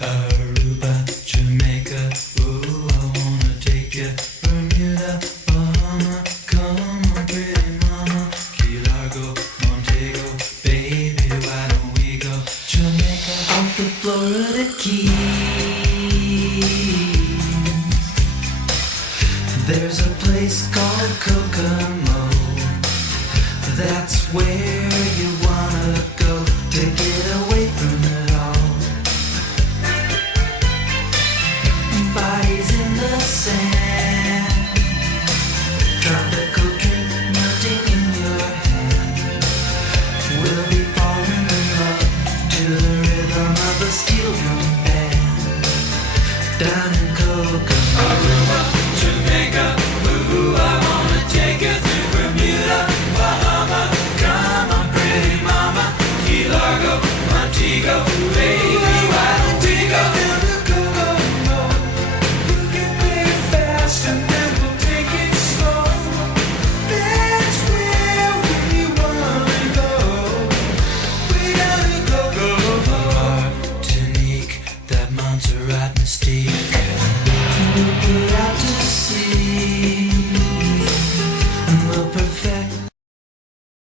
Aruba, Jamaica, ooh, I wanna take ya. Bermuda, Bahama, come on, pretty mama. Key Largo, Montego, baby, why don't we go? Jamaica, off the Florida Keys. There's a place called Kokomo. That's where you wanna go to get away from it all. Bodies in the sand, tropical drink melting in your hand. We'll be falling in love to the rhythm of a steel drum band. Down